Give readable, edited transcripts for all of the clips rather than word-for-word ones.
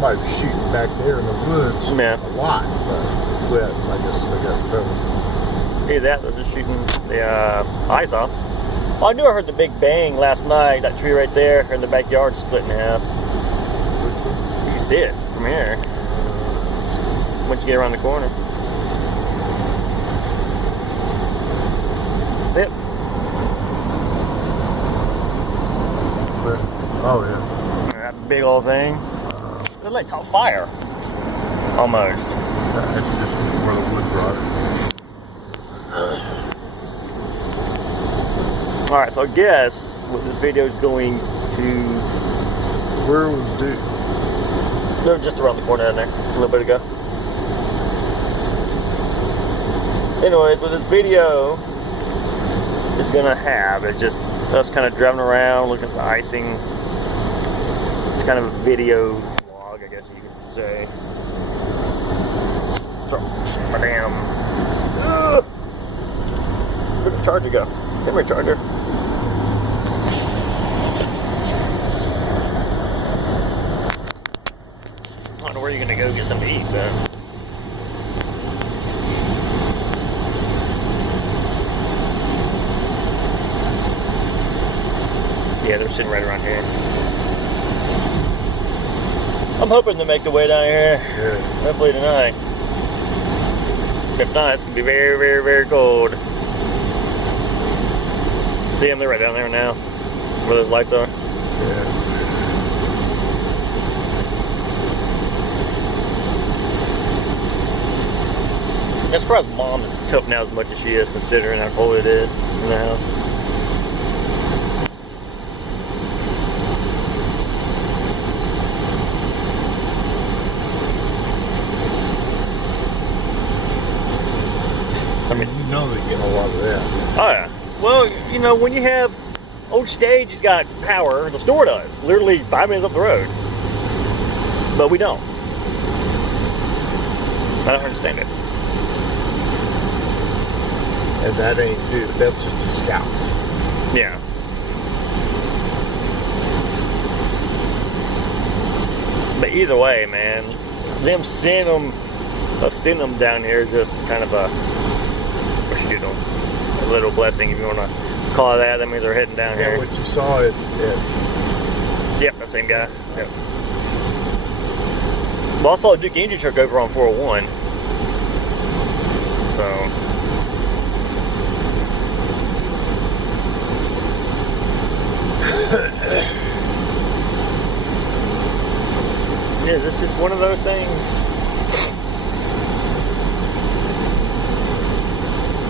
somebody was shooting back there in the woods a lot, but quit. I guess they got covered. Either that, they're just shooting the eyes off. Well, I knew I heard the big bang last night. That tree right there in the backyard split in half. You can see it from here once you get around the corner. Yep. Oh yeah. That big old thing. It's like caught fire. Almost. That's just where the woods rotted. Alright, so I guess what this video is going to... Where was Duke? They're just around the corner down there, a little bit ago. Anyway, what this video is going to have is just us kind of driving around, looking at the icing. It's kind of a video vlog, I guess you could say. So, my damn... Where'd the charger go? Get my charger. I don't know where you're gonna go get something to eat, but yeah, they're sitting right around here. I'm hoping to make the way down here. Yeah. Hopefully tonight. If not, it's gonna be very, very, very cold. See them? They're right down there now, where those lights are. Yeah. I'm surprised Mom is tough now as much as she is, considering how cold it is in the house. I mean, you know they get a lot of that. Oh yeah. Well, you know, when you have old stage, has got power. The store does, literally 5 minutes up the road. But we don't. I don't understand it. And that ain't Duke. That's just a scout. Yeah. But either way, man, them sending them down here is just kind of a, what should you do? A little blessing, if you want to call it that. That means they're heading down here. What you saw at Yep, that same guy. Yep. Well, I saw a Duke engine truck over on 401. So. Yeah, this is one of those things.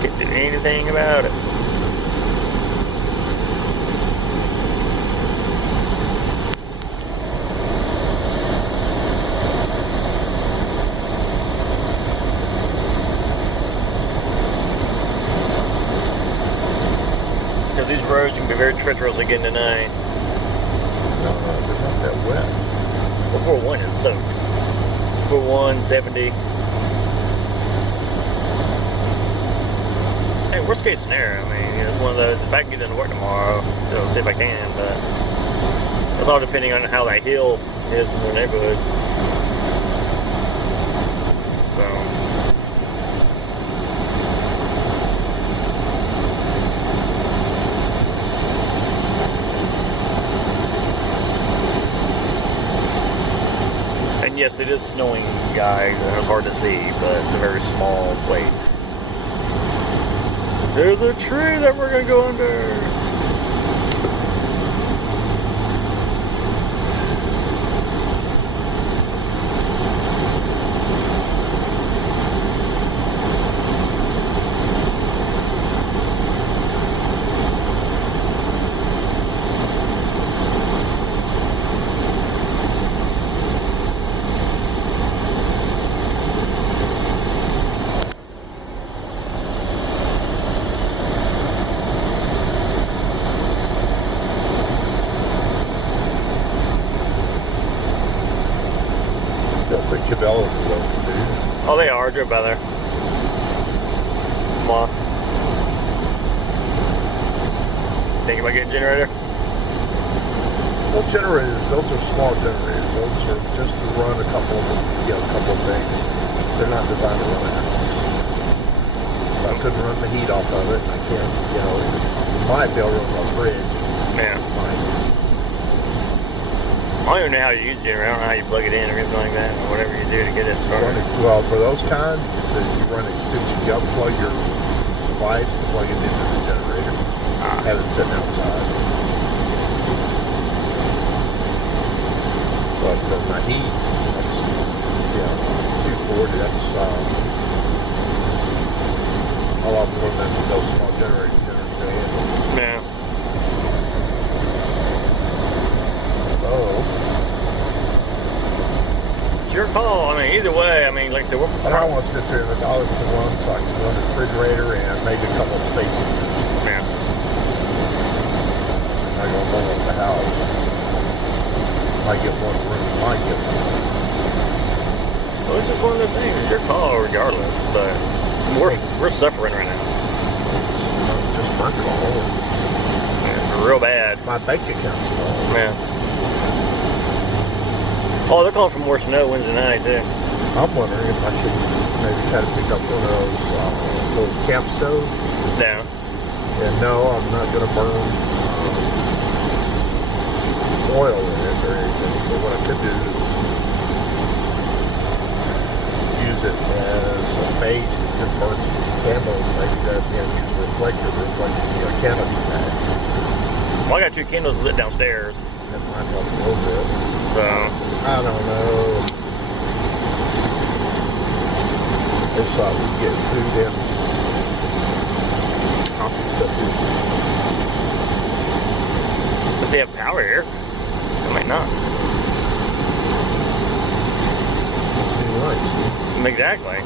Can't do anything about it. Because these roads can be very treacherous again tonight. No, they're not that wet. Well, 401 is soaked. 401, 70. Hey, worst case scenario, I mean, it's one of those, if I can get into work tomorrow, so I'll see if I can, but it's all depending on how that hill is in the neighborhood. So. And yes, it is snowing, guys, and it's hard to see, but it's a very small flakes. There's a tree that we're gonna go under. Cabela's is open, dude. Oh, they are. I drove by there. Come on. Thinking about getting a generator? Well, generators, those are small generators. Those are just to run a couple of things. They're not designed to run a house. So I couldn't run the heat off of it. I can't, might be able to run my fridge. Yeah. I don't even know how you use it. I don't know how you plug it in or anything like that, or whatever you do to get it started. Well, for those kind, you run extension. You unplug your device and plug it into the generator. Have it sitting outside. But for my heat, that's 240. That's a lot more than those small generators. Yeah. Oh. It's your call. I mean, either way. I mean, like I said, I want to spend $300 for one, so I can run the refrigerator and maybe a couple of space heaters. Yeah. I go blow up the house. Might get one room. Might get one. Well, it's just one of those things. It's your call, regardless. But we're suffering right now. It's just my call. It's real bad. My bank account's call. Man. Oh, they're calling for more snow Wednesday night too. I'm wondering if I should maybe try to pick up one of those little camp stoves. No. And no, I'm not going to burn oil in it or anything. But what I could do is use it as a base and burn some candles. Maybe that use reflective canopy bag. Well, I got 2 candles lit downstairs. That might help a little bit. So I don't know. It's we get food in coffee stuff here. if they have power here, they might not. It's new lights. Exactly.